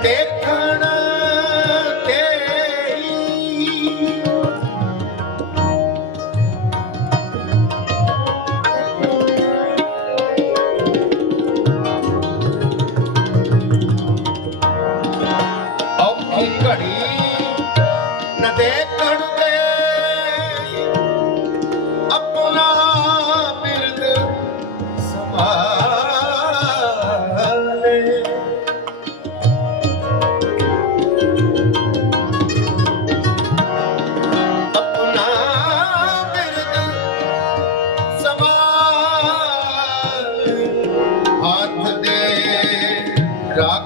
देखना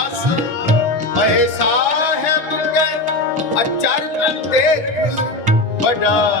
ਦਾਸ ਅਹੇ ਸਾਹਿਬ ਕੈ ਦੇਖ ਵਡਾਈ।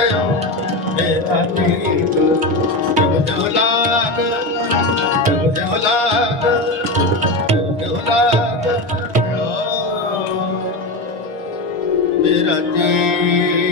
ਰਿਹਾ ਮੇਰਾ ਤੀਰ ਜਗ ਜਗ ਲਾਗ ਜਗ ਜਗ ਲਾਗ ਜਗ ਜਗ ਲਾਗ ਮੇਰਾ ਤੀਰ